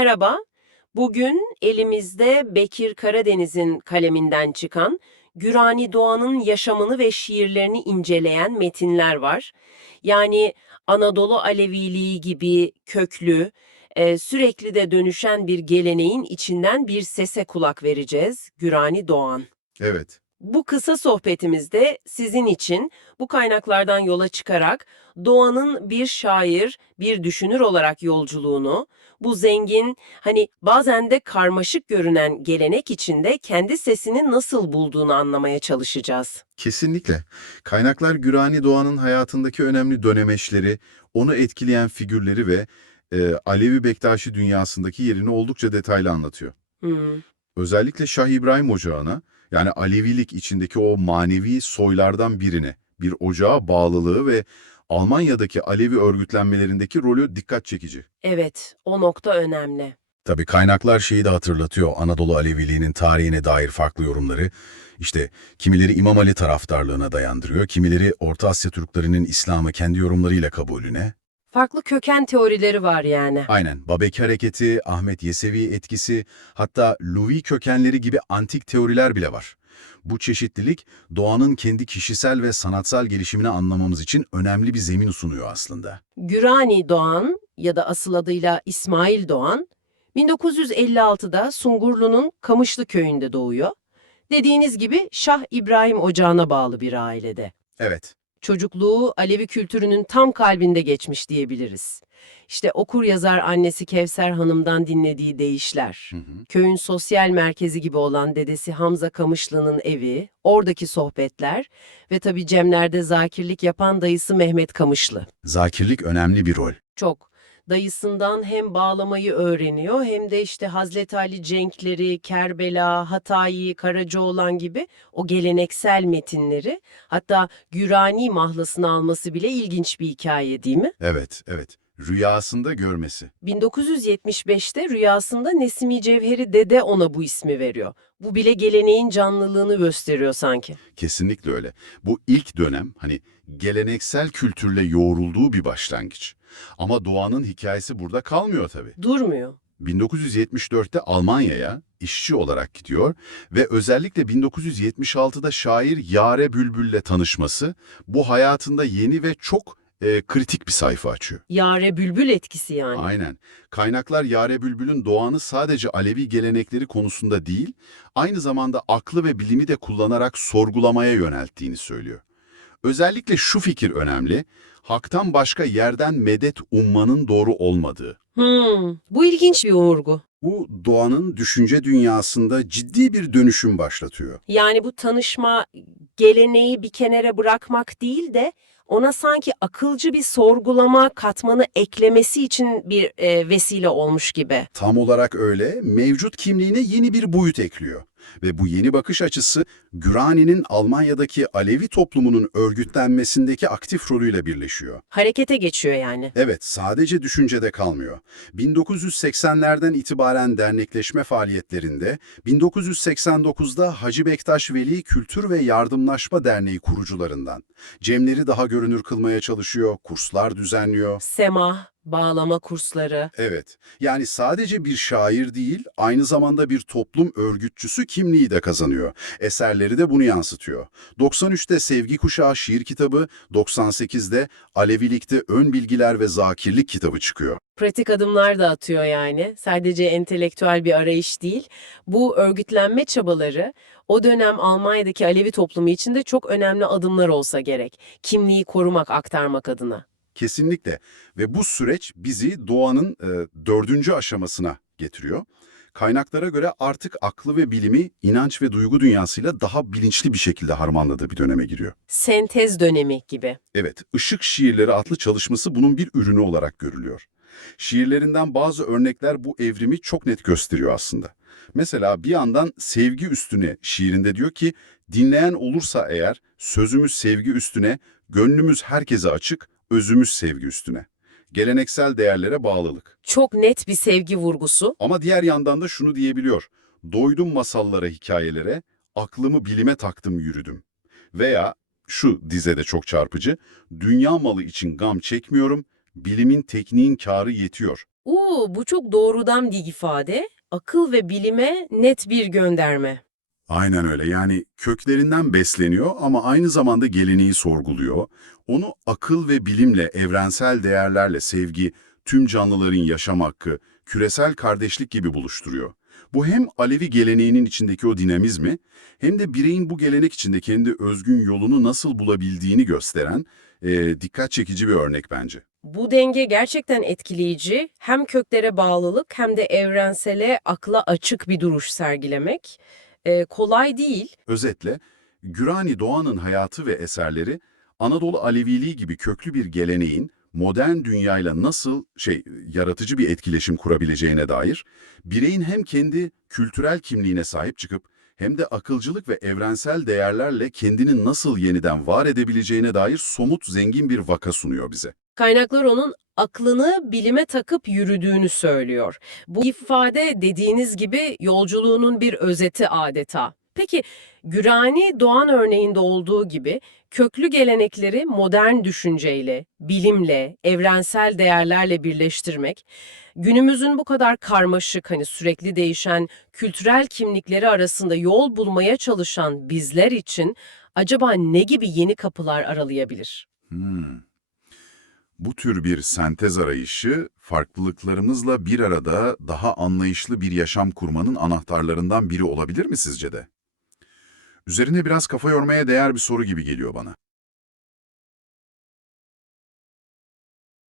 Merhaba. Bugün elimizde Bekir Karadeniz'in kaleminden çıkan Gürani Doğan'ın yaşamını ve şiirlerini inceleyen metinler var. Yani Anadolu Aleviliği gibi köklü, sürekli de dönüşen bir geleneğin içinden bir sese kulak vereceğiz. Gürani Doğan. Evet, Bu kısa sohbetimizde sizin için bu kaynaklardan yola çıkarak Doğan'ın bir şair, bir düşünür olarak yolculuğunu, bu zengin, hani bazen de karmaşık görünen gelenek içinde kendi sesini nasıl bulduğunu anlamaya çalışacağız. kesinlikle. Kaynaklar Gürani Doğan'ın hayatındaki önemli dönemeçleri, onu etkileyen figürleri ve Alevi Bektaşi dünyasındaki yerini oldukça detaylı anlatıyor. Hmm, Özellikle Şah İbrahim Ocağı'na, yani Alevilik içindeki o manevi soylardan birine, bir ocağa bağlılığı ve Almanya'daki Alevi örgütlenmelerindeki rolü dikkat çekici. evet, o nokta önemli. Tabii kaynaklar şeyi de hatırlatıyor, Anadolu Aleviliğinin tarihine dair farklı yorumları. İşte kimileri İmam Ali taraftarlığına dayandırıyor, kimileri Orta Asya Türklerinin İslam'ı kendi yorumlarıyla kabulüne. Farklı köken teorileri var yani. Aynen, Babeki Hareketi, Ahmet Yesevi etkisi, hatta Luvi kökenleri gibi antik teoriler bile var. Bu çeşitlilik, doğanın kendi kişisel ve sanatsal gelişimini anlamamız için önemli bir zemin sunuyor aslında. Gürani Doğan ya da asıl adıyla İsmail Doğan, 1956'da Sungurlu'nun Kamışlı köyünde doğuyor. Dediğiniz gibi Şah İbrahim Ocağı'na bağlı bir ailede. Evet. Çocukluğu Alevi kültürünün tam kalbinde geçmiş diyebiliriz. İşte okur yazar annesi Kevser Hanım'dan dinlediği deyişler, Hı hı. köyün sosyal merkezi gibi olan dedesi Hamza Kamışlı'nın evi, oradaki sohbetler ve tabii Cemler'de zakirlik yapan dayısı Mehmet Kamışlı. Zakirlik önemli bir rol. Çok. Dayısından hem bağlamayı öğreniyor hem de işte Hazreti Ali cenkleri, Kerbela, Hatayi, Karacaoğlan gibi o geleneksel metinleri, hatta Gürani mahlasını alması bile ilginç bir hikaye değil mi? Evet, evet. Rüyasında görmesi. 1975'te rüyasında Nesimi Cevheri Dede ona bu ismi veriyor. Bu bile geleneğin canlılığını gösteriyor sanki. Kesinlikle öyle. Bu ilk dönem hani geleneksel kültürle yoğrulduğu bir başlangıç. Ama doğanın hikayesi burada kalmıyor tabii. Durmuyor. 1974'te Almanya'ya işçi olarak gidiyor ve özellikle 1976'da şair Yare Bülbül'le tanışması bu hayatında yeni ve çok kritik bir sayfa açıyor. Yare bülbül etkisi yani. Aynen. Kaynaklar Yare Bülbül'ün doğanı sadece Alevi gelenekleri konusunda değil, aynı zamanda aklı ve bilimi de kullanarak sorgulamaya yönelttiğini söylüyor. Özellikle şu fikir önemli, haktan başka yerden medet ummanın doğru olmadığı. Bu ilginç bir vurgu. Bu doğanın düşünce dünyasında ciddi bir dönüşüm başlatıyor. Yani bu tanışma geleneği bir kenara bırakmak değil de ona sanki akılcı bir sorgulama katmanı eklemesi için bir vesile olmuş gibi. Tam olarak öyle, mevcut kimliğine yeni bir boyut ekliyor. Ve bu yeni bakış açısı, Gürani'nin Almanya'daki Alevi toplumunun örgütlenmesindeki aktif rolüyle birleşiyor. Harekete geçiyor yani. Evet, sadece düşüncede kalmıyor. 1980'lerden itibaren dernekleşme faaliyetlerinde, 1989'da Hacı Bektaş Veli Kültür ve Yardımlaşma Derneği kurucularından. Cemleri daha görünür kılmaya çalışıyor, kurslar düzenliyor. Semah, bağlama kursları. Evet, yani sadece bir şair değil, aynı zamanda bir toplum örgütçüsü kimliği de kazanıyor. Eserleri de bunu yansıtıyor. 93'te Sevgi Kuşağı şiir kitabı, 98'de Alevilikte Ön Bilgiler ve Zakirlik kitabı çıkıyor. Pratik adımlar da atıyor yani. Sadece entelektüel bir arayış değil. Bu örgütlenme çabaları o dönem Almanya'daki Alevi toplumu için de çok önemli adımlar olsa gerek. Kimliği korumak, aktarmak adına. Kesinlikle. Ve bu süreç bizi doğanın dördüncü aşamasına getiriyor. Kaynaklara göre artık aklı ve bilimi inanç ve duygu dünyasıyla daha bilinçli bir şekilde harmanladığı bir döneme giriyor. Sentez dönemi gibi. Evet, Işık Şiirleri adlı çalışması bunun bir ürünü olarak görülüyor. Şiirlerinden bazı örnekler bu evrimi çok net gösteriyor aslında. Mesela bir yandan sevgi üstüne şiirinde diyor ki, dinleyen olursa eğer sözümüz sevgi üstüne, gönlümüz herkese açık, özümüz sevgi üstüne. Geleneksel değerlere bağlılık. Çok net bir sevgi vurgusu. Ama diğer yandan da şunu diyebiliyor, doydum masallara, hikayelere, aklımı bilime taktım yürüdüm. Veya şu dizede çok çarpıcı, dünya malı için gam çekmiyorum, bilimin, tekniğin kârı yetiyor. Bu çok doğrudan bir ifade. Akıl ve bilime net bir gönderme. Aynen öyle. Yani köklerinden besleniyor ama aynı zamanda geleneği sorguluyor. Onu akıl ve bilimle, evrensel değerlerle sevgi, tüm canlıların yaşam hakkı, küresel kardeşlik gibi buluşturuyor. Bu hem Alevi geleneğinin içindeki o dinamizmi, hem de bireyin bu gelenek içinde kendi özgün yolunu nasıl bulabildiğini gösteren dikkat çekici bir örnek bence. Bu denge gerçekten etkileyici. Hem köklere bağlılık hem de evrensele, akla açık bir duruş sergilemek. Kolay değil. Özetle, Gürani Doğan'ın hayatı ve eserleri, Anadolu Aleviliği gibi köklü bir geleneğin modern dünyayla nasıl yaratıcı bir etkileşim kurabileceğine dair, bireyin hem kendi kültürel kimliğine sahip çıkıp hem de akılcılık ve evrensel değerlerle kendini nasıl yeniden var edebileceğine dair somut, zengin bir vaka sunuyor bize. Kaynaklar onun aklını bilime takıp yürüdüğünü söylüyor. Bu ifade dediğiniz gibi yolculuğunun bir özeti adeta. Peki Gürani Doğan örneğinde olduğu gibi köklü gelenekleri modern düşünceyle, bilimle, evrensel değerlerle birleştirmek, günümüzün bu kadar karmaşık, sürekli değişen kültürel kimlikleri arasında yol bulmaya çalışan bizler için acaba ne gibi yeni kapılar aralayabilir? Hmm. Bu tür bir sentez arayışı, farklılıklarımızla bir arada daha anlayışlı bir yaşam kurmanın anahtarlarından biri olabilir mi sizce de? Üzerine biraz kafa yormaya değer bir soru gibi geliyor bana.